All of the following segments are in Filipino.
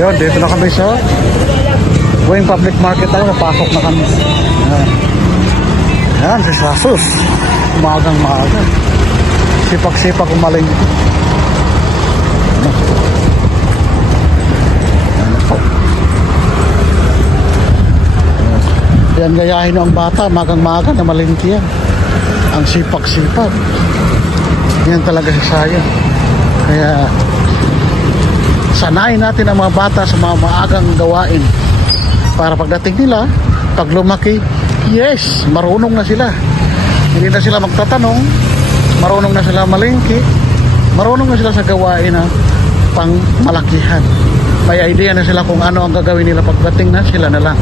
Yun, dito na kami sa going public market tayo. Napasok na kami. Yan. Yan, si Sasus. Umagang maaga. Sipak-sipak umaling. Ano? Po? Yan, gayahin ang bata. Magang-maga na malingki yan. Ang sipak-sipak. Yan talaga si Saya. Kaya sanayin natin ang mga bata sa mga maagang gawain para pagdating nila pag lumaki yes marunong na sila hindi na sila magtatanong marunong na sila malingki marunong na sila sa gawain na pang malakihan may idea na sila kung ano ang gagawin nila pagdating na sila na lang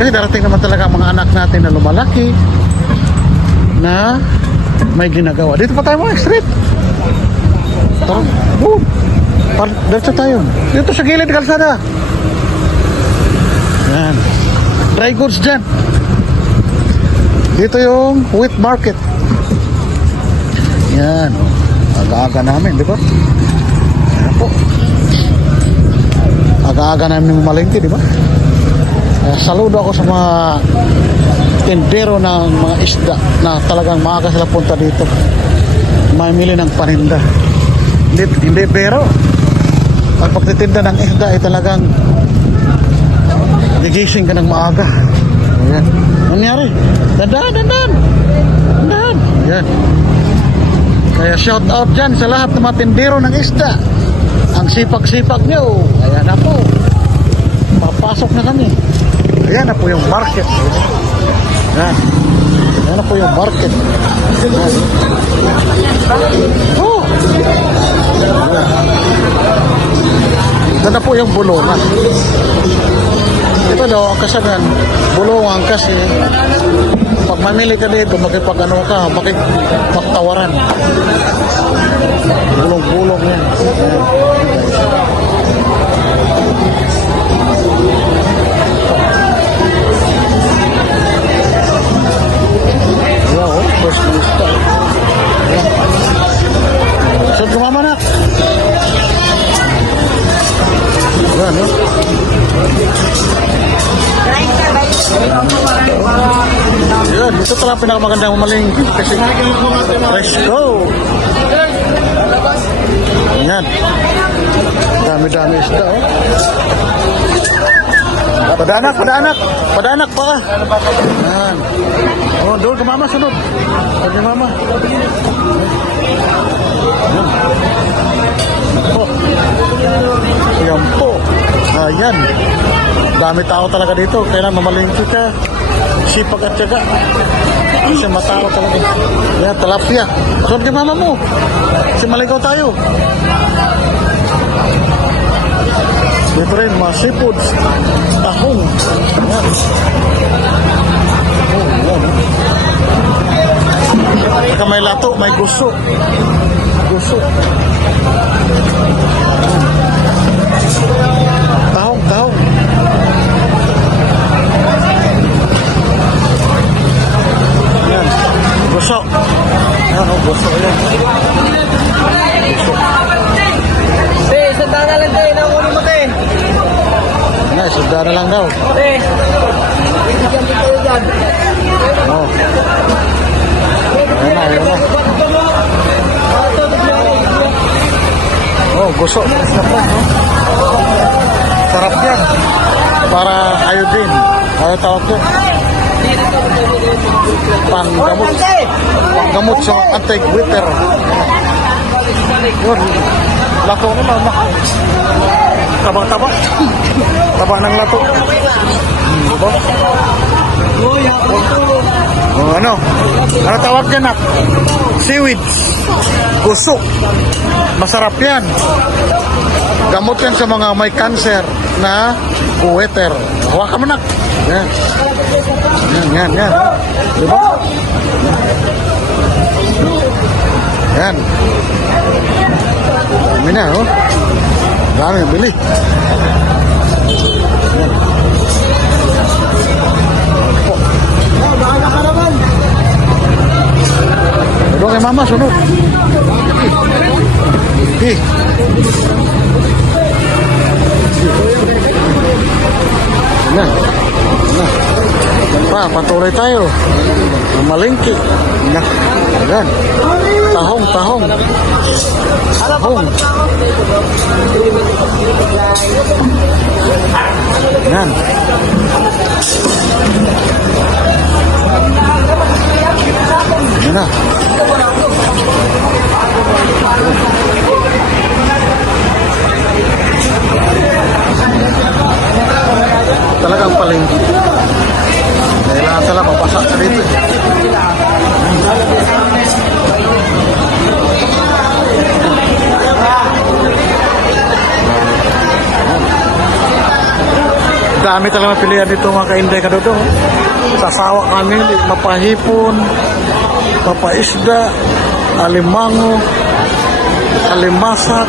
kasi darating naman talaga ang mga anak natin na lumalaki na may ginagawa dito pa tayo mga street Tara. Oh. Par diretso tayo. Dito sa gilid kalsada. Yan. Dry goods dyan. Dito yung wheat market. Yan. Aga-aga namin, di ba? Yan po. Aga-aga namin malengke, di ba? Eh, saludo ako sa mga tindero ng mga isda na talagang maaga sila punta dito. Mamili ng paninda. Hindi, hindi pero pag pagtitinda ng isda ay talagang gigising ka ng maaga. Ayan. Nangyari? Dandan, dandan. Dandan. Ayan. Kaya shout out dyan sa lahat ng mga tindero ng isda. Ang sipag-sipag nyo. Ayan na po. Papasok na kami. Ayan na po yung market. Ayan. Ayan na po yung market. Ayan. Oh! Ito na po yung bulungan. Ito daw, ang kasagan, bulungan kasi pag mamili ka dito, makipag ano ka, makip, magtawaran. Bulong-bulong yan. Wow, ito talaga pinakamagandang mamalingki kasi let's go! Yan. Dami-dami isda, oh. Padanak, padanak. Padanak pa. Yan. Oh, doon ka mama, sunod. Doon ka mama. Po. Yan po. Ayan. Dami tao talaga dito. Kailan mamalingki ka. Sipag at tiyaga. Kasi matao talaga. Yan, talapia. Sunod kay mama mo. Kasi maligaw tayo. Dito rin, mga seafoods. Tahong. Yan. Oh, yan. Saka may lato, may guso. Guso tahong. Yan. Guso. Yan, oh, guso. Yan. Guso. Te, sanda na lang te, nahuli mo te. Yan, sunda na lang daw. Dyan. Oh. Ayan na, ayan na. Oh, guso. Sarap, yan. Para iodine. Ano tawag ko? Panggamot. Panggamot sa anti-glitter. Yun. Lato naman. Taba-taba. Taba ng lato. Hmm, diba? Oh, ano? Ano tawag dyan, nak? Seaweed. Guso. Masarap yan. Gamot yan sa mga may cancer na uweter. Hawakan mo, nak. Yan. Yan, yan, yan. Di ba? Yan. Kami na, oh. Dami, bili. Bahala ka naman. Doon kay mama, sunod. Okay. Yan. Yan. Yan pa, patuloy tayo. Ang malingki. Yan. Yan. Tahong, tahong. Tahong. Yan. Yan na. Talagang palengke. Kailangan sila papasa sa dito. eh. Dami talaga pilihan dito mga kainday ka doon. Sasawa kami, mapahipon, papaisda, alimango, alimasag,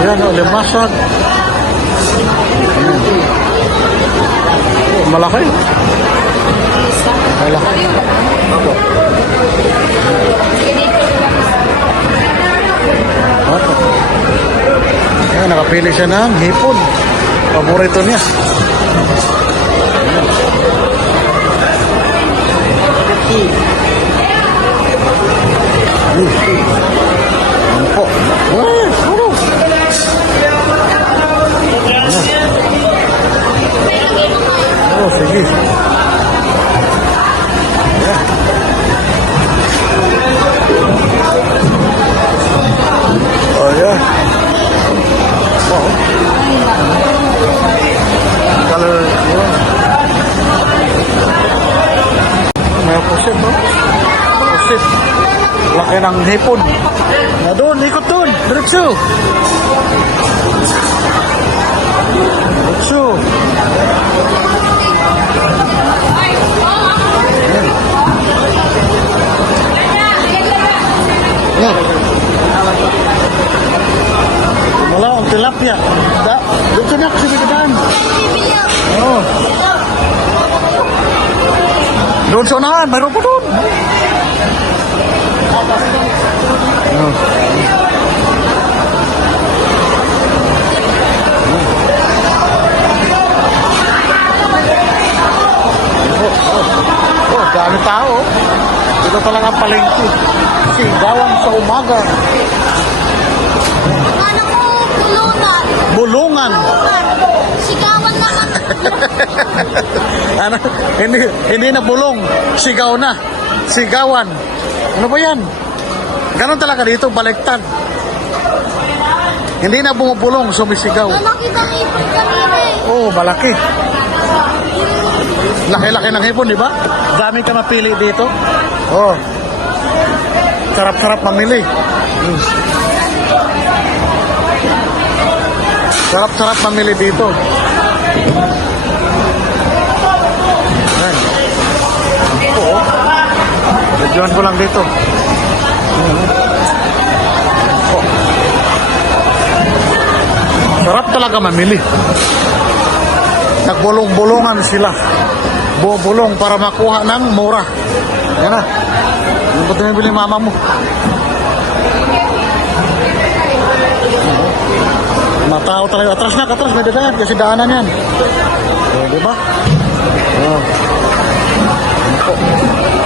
ayan, alimasag, Oh, malaki. Malaki. Ayan, nakapili siya ng hipon. Paborito niya. Ano hipon. Na doon, ikot doon. Diretso. Diretso. Yan. Wala ang tilapia. Da, dito na kasi bigdaan. Oo. Doon sa unahan, mayroon pa doon. Oo. Oh, dami tao. Ito talaga palengke. Sigawan sa umaga. Ano ko, pulunan. Bulungan. Sigawan na. Ano? Hindi, hindi na bulong. Sigaw na. Sigawan. Ano ba yan? Ganon talaga dito, baliktad. Hindi na bumubulong, sumisigaw. Lalaki ng ipon kanina eh. Oo, oh, malaki. Laki-laki ng hipon, di ba? Dami ka mapili dito. Oo. Oh. Sarap-sarap mamili. Mm. Sarap-sarap mamili dito. Ayan. Oo. Medyohan ko lang dito. Sarap talaga mamili. Nagbulong-bulungan sila. Bubulong para makuha ng mura. Yan na. Yung ba tumibili mama mo? Matao talaga. Atras na, atras. May dadaan. Kasi daanan yan. Eh, di ba? Oh. Po?